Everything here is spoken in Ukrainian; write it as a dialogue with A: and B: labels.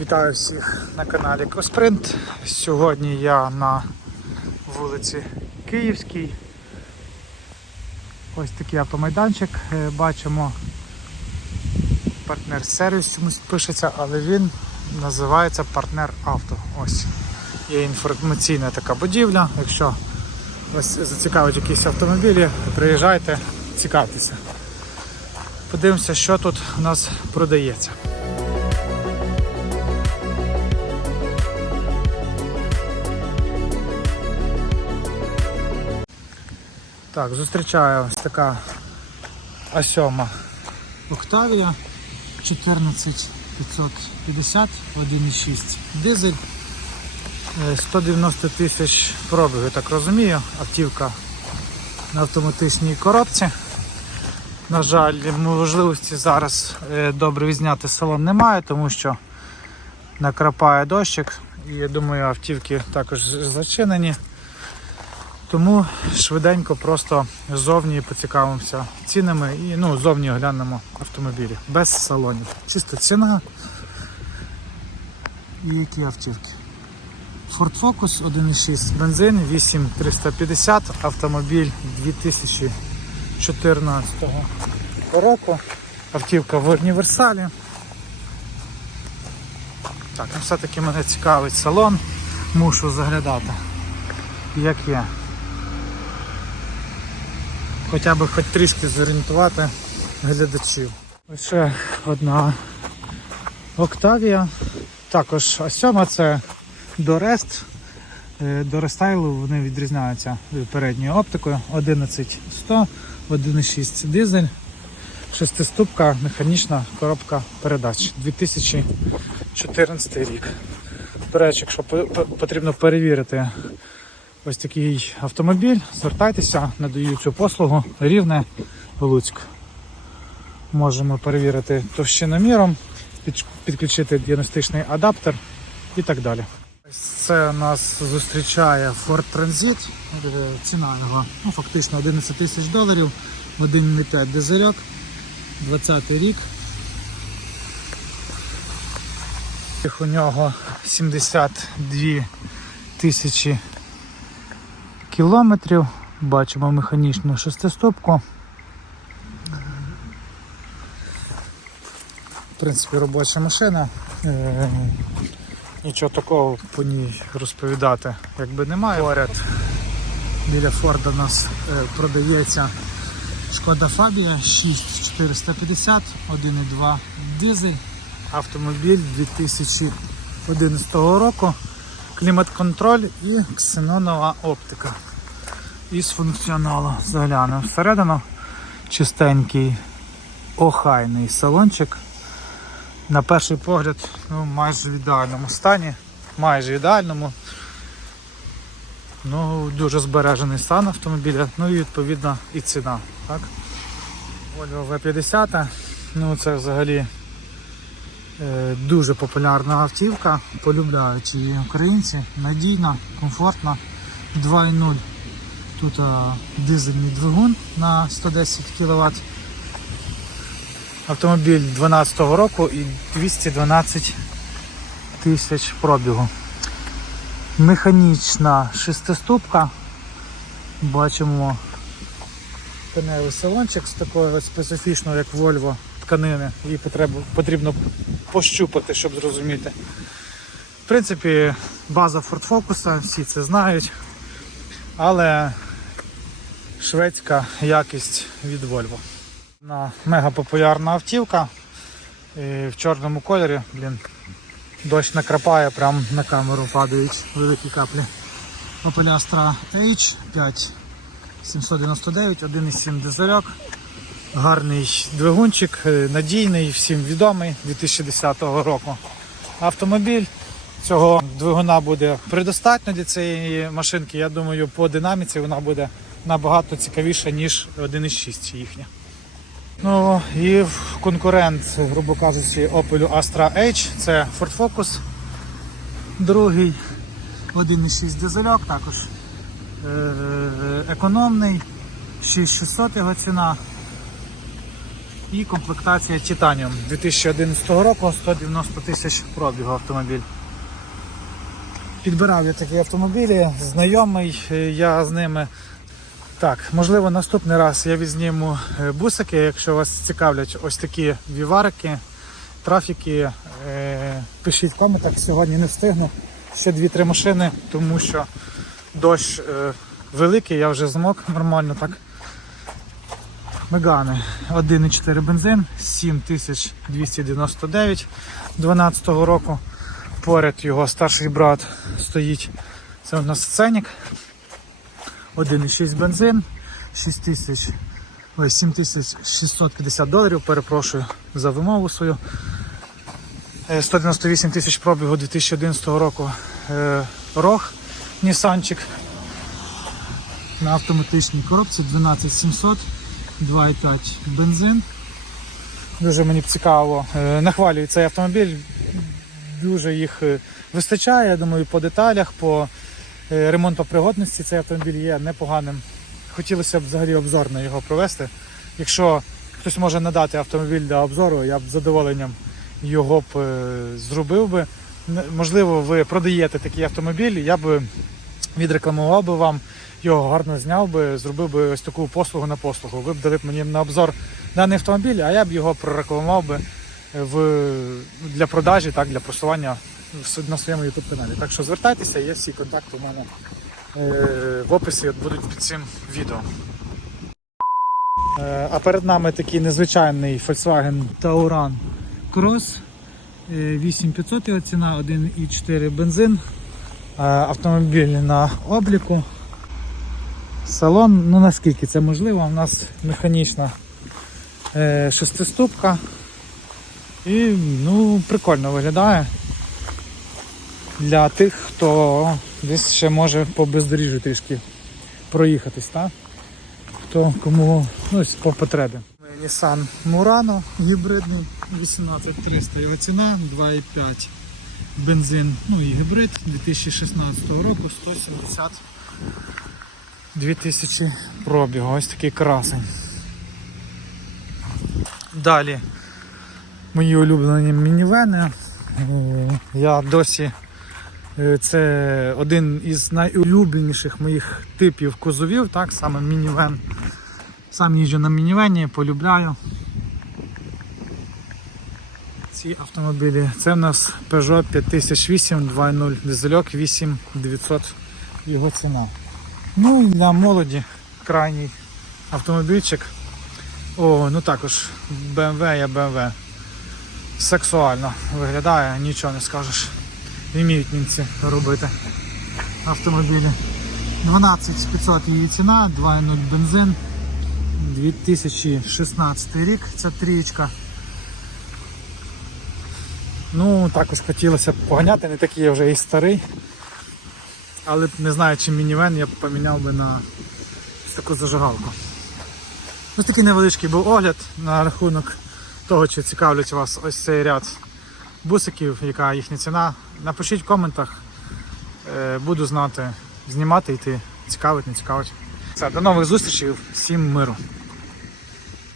A: Вітаю всіх на каналі Коспринт. Сьогодні я на вулиці Київській. Ось такий автомайданчик е, бачимо. Партнер сервіс чомусь пишеться, але він називається партнер авто. Ось є інформаційна така будівля. Якщо вас зацікавить якісь автомобілі, приїжджайте, цікавтеся. Подивимося, що тут у нас продається. Так, зустрічаю ось така А7 Октавія 14550 1,6 дизель. Е, 190 тисяч пробігу, так розумію. Автівка на автоматичній коробці. На жаль, можливості зараз е, добре відзняти салон немає, тому що накрапає дощик. І я думаю, автівки також зачинені. Тому швиденько просто ззовні поцікавимося цінами і ну, зовні оглянемо автомобілі без салонів. Чисто ціна і які автівки. Ford Focus 1.6 бензин 8350, автомобіль 2014 року. Автівка в універсалі. Так, ну все-таки мене цікавить салон, мушу заглядати. Як є. Хоча б хоч трішки зорієнтувати глядачів. Ось ще одна Октавія. Також А7 це Дорест. Е, До рестайлу вони відрізняються передньою оптикою 11100, 1.6 дизель, шестиступка, механічна коробка передач 2014 рік. До речі, якщо по- по- потрібно перевірити ось такий автомобіль, звертайтеся, надаю цю послугу рівне Луцьк. Можемо перевірити товщиноміром, підключити діагностичний адаптер і так далі. Це нас зустрічає Ford Transit. Ціна його ну, фактично 11 тисяч доларів, 1,5 дизельок, 20 рік. У нього 72 тисячі кілометрів. Бачимо механічну шестистопку. В принципі, робоча машина. Е, Нічого такого по ній розповідати якби немає. Поряд біля Форда у нас е, продається Шкода Фабія 6450, 1,2 дизель, автомобіль 2011 року, клімат-контроль і ксенонова оптика. Із функціоналу заглянемо всередину. Чистенький охайний салончик. На перший погляд, ну, майже в ідеальному стані, майже в ідеальному. Ну, дуже збережений стан автомобіля, ну і відповідно і ціна. Так? Volvo V50, ну це взагалі е, дуже популярна автівка, полюбляють її українці, надійна, комфортна, 2.0. Тут а, дизельний двигун на 110 кВт. Автомобіль 2012 року і 212 тисяч пробігу. Механічна шестиступка. Бачимо тканевий салончик з такою специфічною, як Volvo тканини. Її потрібно пощупати, щоб зрозуміти. В принципі, база Ford Focus, всі це знають. Але шведська якість від Volvo. На мега популярна автівка і в чорному кольорі, блін, дощ накрапає, прям на камеру падають великі каплі. Opel Astra H 5799, 1,7 дизельок. Гарний двигунчик, е, надійний, всім відомий 2010 року. Автомобіль цього двигуна буде предостатньо для цієї машинки. Я думаю, по динаміці вона буде набагато цікавіша, ніж 1,6 їхня. Ну і конкурент, грубо кажучи, Opel Astra H, це Ford Focus. Другий 1,6 дизельок, також е- економний, 6600 його ціна. І комплектація Titanium 2011 року, 190 тисяч пробігу автомобіль. Підбирав я такі автомобілі, знайомий е, я з ними. Так, можливо, наступний раз я візніму е, бусики, якщо вас цікавлять ось такі віварики, трафіки. е, Пишіть в коментах, сьогодні не встигну. Ще 2-3 машини, тому що дощ е, великий, я вже змок нормально так. Мегани 1,4 бензин, 7299 12 року. Поряд його старший брат стоїть. Це у нас сценік. 1,6 бензин, 6 тисяч, ой, 7650 доларів, перепрошую за вимову свою. Е, 198 тисяч пробігу 2011 року е, рог Нісанчик на автоматичній коробці 12700, 2,5 бензин. Дуже мені цікаво. Е, Нахвалюю цей автомобіль. Дуже їх е, вистачає. Я думаю, по деталях, по е, ремонтопригодності цей автомобіль є непоганим. Хотілося б взагалі обзор на його провести. Якщо хтось може надати автомобіль для обзору, я б з задоволенням його б е, зробив би. Можливо, ви продаєте такий автомобіль, я би відрекламував би вам, його гарно зняв би, зробив би ось таку послугу на послугу. Ви б дали б мені на обзор даний автомобіль, а я б його прорекламував би в, для продажі, так, для просування на своєму YouTube каналі. Так що звертайтеся, є всі контакти у мене е, в описі будуть під цим відео. Е, А перед нами такий незвичайний Volkswagen Tauran Cross. Е, 8500 його ціна, 1,4 бензин. Е, Автомобіль на обліку. Салон, ну наскільки це можливо, у нас механічна е, шестиступка. І ну, прикольно виглядає для тих, хто десь ще може по бездоріжжю трішки проїхатись, так? Хто кому ну, по потребі. Nissan Murano гібридний 18300 його ціна, 2,5 бензин, ну і гібрид 2016 року 170 2000 пробігу. Ось такий красень. Далі мої улюблені мінівени. Я досі це один із найулюбленіших моїх типів кузовів, так, саме мінівен. Сам їжджу на мінівені, полюбляю ці автомобілі. Це в нас Peugeot 5008 2.0 дизельок 8900 його ціна. Ну і для молоді крайній автомобільчик. О, ну також BMW є BMW. Сексуально виглядає, нічого не скажеш. Вміють німці робити автомобілі. 12500 її ціна, 2.0 бензин. 2016 рік ця трієчка. Ну, також хотілося б поганяти, не такий я вже і старий. Але не знаю, чи мінівен я б поміняв би на таку зажигалку. Ось такий невеличкий був огляд на рахунок того, чи цікавлять вас ось цей ряд бусиків, яка їхня ціна. Напишіть в коментах, Е, буду знати, знімати йти, цікавить, не цікавить. До нових зустрічей, всім миру.